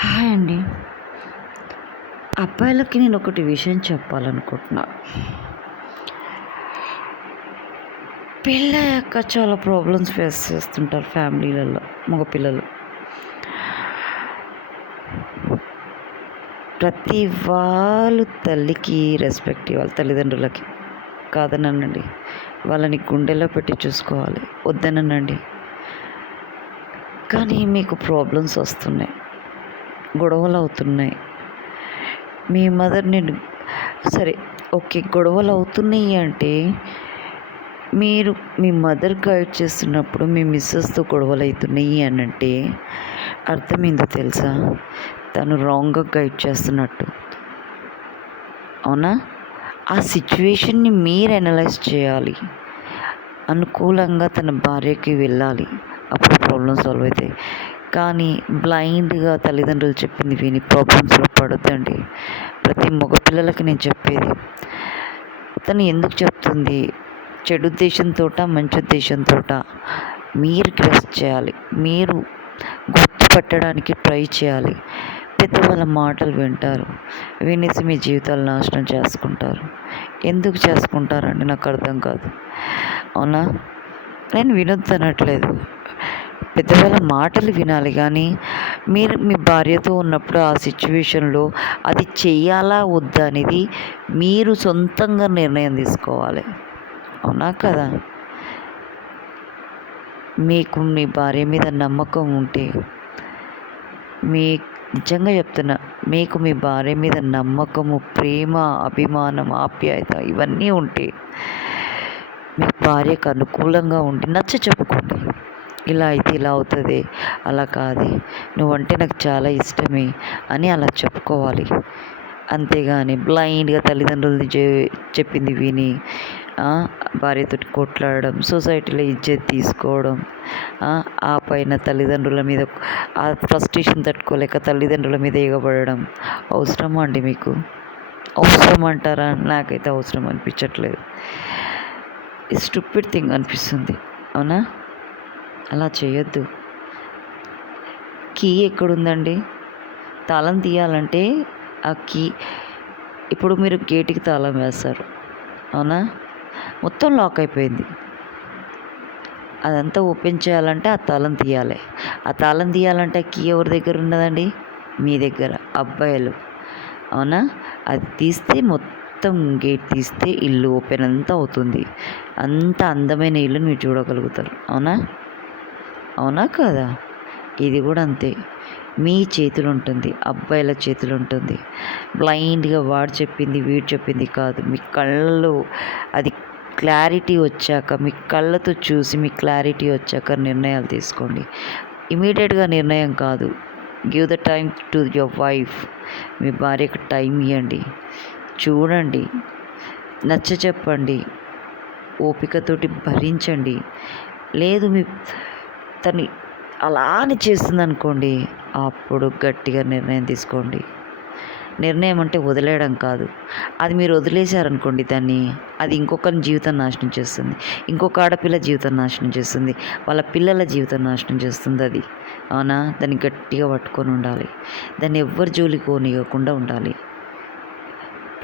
Hi అండి. అబ్బాయిలకి నేను ఒకటి విషయం చెప్పాలనుకుంటున్నా. పెళ్ళయ్యాక చాలా ప్రాబ్లమ్స్ ఫేస్ చేస్తుంటారు ఫ్యామిలీలలో మగపిల్లలు. ప్రతి వాళ్ళు తల్లికి రెస్పెక్ట్ ఇవ్వాలి, తల్లిదండ్రులకి. కాదననండి, వాళ్ళని గుండెలో పెట్టి చూసుకోవాలి, వద్దననండి. కానీ మీకు ప్రాబ్లమ్స్ వస్తున్నాయి, గొడవలు అవుతున్నాయి. మీ మదర్ నేను సరే ఓకే, గొడవలు అవుతున్నాయి అంటే మీరు మీ మదర్ గైడ్ చేస్తున్నప్పుడు మీ మిస్సెస్తో గొడవలు అవుతున్నాయి అని అంటే అర్థం ఏందో తెలుసా? తను రాంగ్గా గైడ్ చేస్తున్నట్టు. అవునా? ఆ సిచ్యువేషన్ని మీరు అనలైజ్ చేయాలి, అనుకూలంగా తన భార్యకి వెళ్ళాలి, అప్పుడు ప్రాబ్లమ్ సాల్వ్ అవుతాయి. కానీ బ్లైండ్గా తల్లిదండ్రులు చెప్పింది విని ప్రాబ్లమ్స్లో పడొద్దండి. ప్రతి మగపిల్లలకి నేను చెప్పేది, తను ఎందుకు చెప్తుంది, చెడు ఉద్దేశంతో మంచి ఉద్దేశంతో మీరు గ్రెస్ చేయాలి, మీరు గుర్తుపట్టడానికి ట్రై చేయాలి. పెద్దవాళ్ళ మాటలు వింటారు, వినేసి మీ జీవితాలు నాశనం చేసుకుంటారు. ఎందుకు చేసుకుంటారండి నాకు అర్థం కాదు. అవునా? నేను వినొద్దు అనట్లేదు, పెద్దవాళ్ళ మాటలు వినాలి. కానీ మీరు మీ భార్యతో ఉన్నప్పుడు ఆ సిచ్యువేషన్లో అది చెయ్యాలా వద్దా అనేది మీరు సొంతంగా నిర్ణయం తీసుకోవాలి. అవునా కదా? మీకు మీ భార్య మీద నమ్మకం ఉంటే, నిజంగా చెప్తున్నా, మీకు మీ భార్య మీద నమ్మకము, ప్రేమ, అభిమానం, ఆప్యాయత ఇవన్నీ ఉంటే మీ భార్యకు అనుకూలంగా ఉండి నచ్చ చెప్పుకోండి. ఇలా అయితే ఇలా అవుతుంది, అలా కాదే, నువ్వంటే నాకు చాలా ఇష్టమే అని అలా చెప్పుకోవాలి. అంతేగాని బ్లైండ్గా తల్లిదండ్రులు చెప్పింది విని భార్యతో కొట్లాడడం, సొసైటీలో ఇజ్జత్ తీసుకోవడం, ఆ పైన తల్లిదండ్రుల మీద ఆ ఫ్రస్ట్రేషన్ తట్టుకోలేక తల్లిదండ్రుల మీద ఎగబడడం అవసరమా అండి మీకు? అవసరం అంటారా? నాకైతే అవసరం అనిపించట్లేదు. ఈ స్టూపిడ్ థింగ్ అనిపిస్తుంది. అవునా? అలా చేయొద్దు. కీ ఎక్కడుందండి? తాళం తీయాలంటే ఆ కీ, ఇప్పుడు మీరు గేటుకి తాళం వేస్తారు, అవునా? మొత్తం లాక్ అయిపోయింది, అదంతా ఓపెన్ చేయాలంటే ఆ తాళం తీయాలి. ఆ తాళం తీయాలంటే కీ ఎవరి దగ్గర ఉన్నదండి? మీ దగ్గర, అబ్బాయిలు. అవునా? అది తీస్తే మొత్తం గేట్ తీస్తే ఇల్లు ఓపెన్ అంతా అవుతుంది. అంత అందమైన ఇల్లు మీరు చూడగలుగుతారు. అవునా? అవునా కదా? ఇది కూడా అంతే, మీ చేతులు ఉంటుంది, అబ్బాయిల చేతులు ఉంటుంది. బ్లైండ్గా వాడు చెప్పింది వీడు చెప్పింది కాదు, మీ కళ్ళలో అది క్లారిటీ వచ్చాక, మీ కళ్ళతో చూసి మీ క్లారిటీ వచ్చాక నిర్ణయాలు తీసుకోండి. ఇమీడియట్గా నిర్ణయం కాదు. Give the time to your wife. మీ భార్యకు టైం ఇవ్వండి, చూడండి, నచ్చ చెప్పండి, ఓపికతోటి భరించండి. లేదు మీ తను అలానే చేస్తుంది అనుకోండి, అప్పుడు గట్టిగా నిర్ణయం తీసుకోండి. నిర్ణయం అంటే వదిలేయడం కాదు. అది మీరు వదిలేశారనుకోండి దాన్ని, అది ఇంకొకరి జీవితం నాశనం చేస్తుంది, ఇంకొక ఆడపిల్ల జీవితం నాశనం చేస్తుంది, వాళ్ళ పిల్లల జీవితం నాశనం చేస్తుంది అది. అవునా? దాన్ని గట్టిగా పట్టుకొని ఉండాలి, దాన్ని ఎవ్వరి జోలికి పోనీయకుండా ఉండాలి.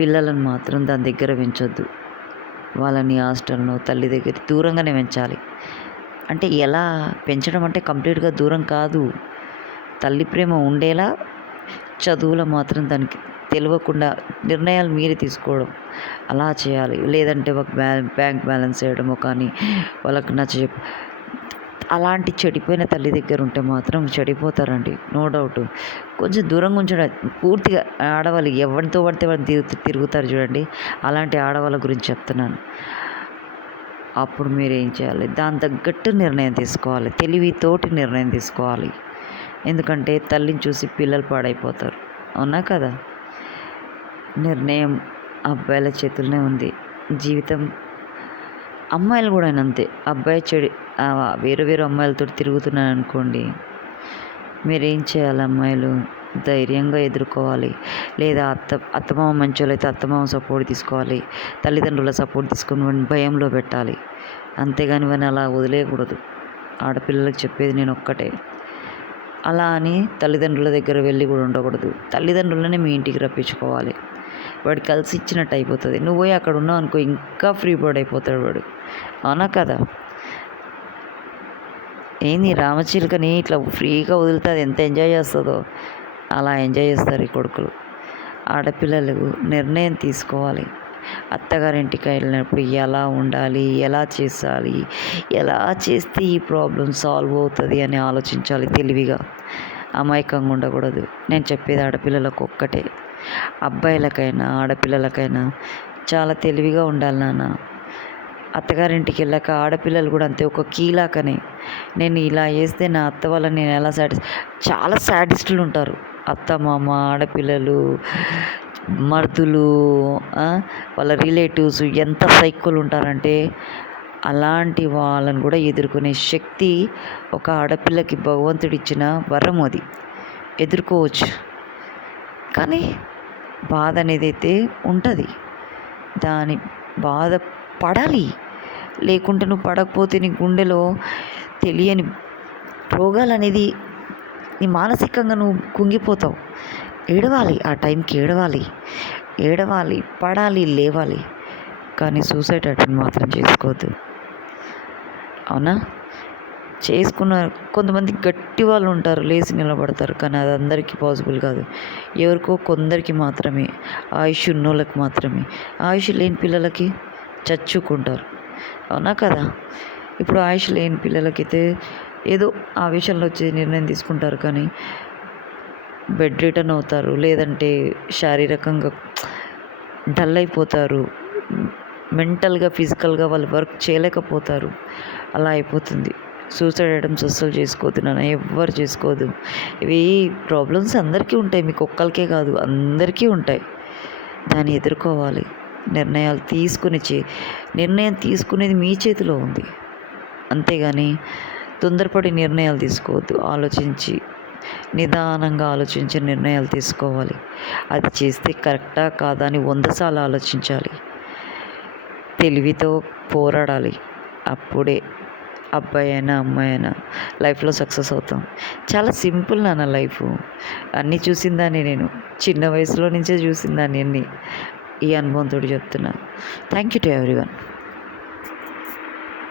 పిల్లలను మాత్రం దాని దగ్గర పెంచొద్దు. వాళ్ళని హాస్టల్లో తల్లి దగ్గర దూరంగానే పెంచాలి. అంటే ఎలా పెంచడం అంటే కంప్లీట్గా దూరం కాదు, తల్లి ప్రేమ ఉండేలా చదువులో మాత్రం దానికి తెలియకుండా నిర్ణయాలు మీరే తీసుకోవడం అలా చేయాలి. లేదంటే ఒక బ్యాంక్ బ్యాలెన్స్ చేయడమో కానీ వాళ్ళకి నచ్చ అలాంటి చెడిపోయిన తల్లి దగ్గర ఉంటే మాత్రం చెడిపోతారండి, నో డౌట్. కొంచెం దూరంగా ఉంచడం, పూర్తిగా ఆడవాళ్ళు ఎవరితో పడితే వాళ్ళు తిరుగుతారు చూడండి, అలాంటి ఆడవాళ్ళ గురించి చెప్తున్నాను. అప్పుడు మీరు ఏం చేయాలి? దాని తగ్గట్టు నిర్ణయం తీసుకోవాలి, తెలివితోటి నిర్ణయం తీసుకోవాలి. ఎందుకంటే తల్లిని చూసి పిల్లలు పాడైపోతారు. అవునా కదా? నిర్ణయం అబ్బాయిల చేతుల్లోనే ఉంది. జీవితం అమ్మాయిలు కూడా అంతే. అబ్బాయి వేరు వేరు అమ్మాయిలతో తిరుగుతున్నాను అనుకోండి, మీరేం చేయాలి? అమ్మాయిలు ధైర్యంగా ఎదుర్కోవాలి. లేదా అత్తమామ మంచోళ్ళు అయితే అత్తమామ సపోర్ట్ తీసుకోవాలి, తల్లిదండ్రుల సపోర్ట్ తీసుకొని భయంలో పెట్టాలి. అంతేగాని వాడిని అలా వదిలేయకూడదు. ఆడపిల్లలకు చెప్పేది నేను ఒక్కటే, అలా అని తల్లిదండ్రుల దగ్గర వెళ్ళి కూడా ఉండకూడదు. తల్లిదండ్రులనే మీ ఇంటికి రప్పించుకోవాలి. వాడు కలిసి ఇచ్చినట్టు అయిపోతుంది. నువ్వు పోయి అక్కడ ఉన్నావు అనుకో, ఇంకా ఫ్రీ బర్డ్ అయిపోతాడు వాడు. అవునా కదా? ఏంది రామచిలుకని ఇట్లా ఫ్రీగా వదిలితే అది ఎంత ఎంజాయ్ చేస్తుందో అలా ఎంజాయ్ చేస్తారు ఈ కొడుకులు. ఆడపిల్లలు నిర్ణయం తీసుకోవాలి. అత్తగారింటికి వెళ్ళినప్పుడు ఎలా ఉండాలి, ఎలా చేసాలి, ఎలా చేస్తే ఈ ప్రాబ్లం సాల్వ్ అవుతుంది అని ఆలోచించాలి తెలివిగా. అమాయకంగా ఉండకూడదు. నేను చెప్పేది ఆడపిల్లలకు ఒక్కటే. అబ్బాయిలకైనా ఆడపిల్లలకైనా చాలా తెలివిగా ఉండాలి నాన్న. అత్తగారింటికి వెళ్ళాక ఆడపిల్లలు కూడా అంతే, ఒక కీలాకనే. నేను ఇలా చేస్తే నా అత్త వల్ల నేను ఎలా చాలా శాడిస్టులు ఉంటారు. అత్త మామ, ఆడపిల్లలు, మరుదులు, వాళ్ళ రిలేటివ్స్ ఎంత సైకోలు ఉంటారంటే అలాంటి వాళ్ళని కూడా ఎదుర్కొనే శక్తి ఒక ఆడపిల్లకి భగవంతుడు ఇచ్చిన వరం. అది ఎదుర్కోవచ్చు. కానీ బాధ అనేది అయితే ఉంటుంది. దాని బాధ పడాలి. లేకుంటే నువ్వు పడకపోతే నీ గుండెలో తెలియని రోగాలు అనేది, నీ మానసికంగా నువ్వు కుంగిపోతావు. ఏడవాలి, ఆ టైంకి ఏడవాలి, పడాలి, లేవాలి. కానీ సూసైడ్ అటెంప్ట్ మాత్రం చేసుకోవద్దు. అవునా? చేసుకున్న కొంతమంది గట్టి వాళ్ళు ఉంటారు, లేచి నిలబడతారు. కానీ అది అందరికీ పాసిబుల్ కాదు. ఎవరికో కొందరికి మాత్రమే, ఆయుష్ ఉన్నోళ్ళకి మాత్రమే. ఆయుష్ లేని పిల్లలకి చచ్చుకుంటారు. అవునా కదా? ఇప్పుడు ఆయుష్ లేని పిల్లలకైతే ఏదో ఆవేశంలో వచ్చే నిర్ణయం తీసుకుంటారు, కానీ బెడ్ రిటర్న్ అవుతారు. లేదంటే శారీరకంగా డల్ అయిపోతారు. మెంటల్గా, ఫిజికల్గా వాళ్ళు వర్క్ చేయలేకపోతారు. అలా అయిపోతుంది. సూసైడ్ అటెంప్ట్స్ అస్సలు చేసుకోవద్దు నాన్న, ఎవ్వరు చేసుకోవద్దు. ఇవి ప్రాబ్లమ్స్ అందరికీ ఉంటాయి, మీకు ఒక్కరికే కాదు, అందరికీ ఉంటాయి. దాన్ని ఎదుర్కోవాలి. నిర్ణయం తీసుకునేది మీ చేతిలో ఉంది. అంతేగాని తొందరపడి నిర్ణయాలు తీసుకోవద్దు. నిదానంగా ఆలోచించి నిర్ణయాలు తీసుకోవాలి. అది చేస్తే కరెక్టా కాదా అని 100 సార్లు ఆలోచించాలి. తెలివితో పోరాడాలి. అప్పుడే అబ్బాయి అయినా అమ్మాయి అయినా లైఫ్లో సక్సెస్ అవుతాం. చాలా సింపుల్ నాన్న లైఫ్. అన్నీ చూసిందాన్ని నేను, చిన్న వయసులో నుంచే చూసిందాన్ని అన్నీ. ఈ అనుభవంతో చెప్తున్నా. Thank you to everyone.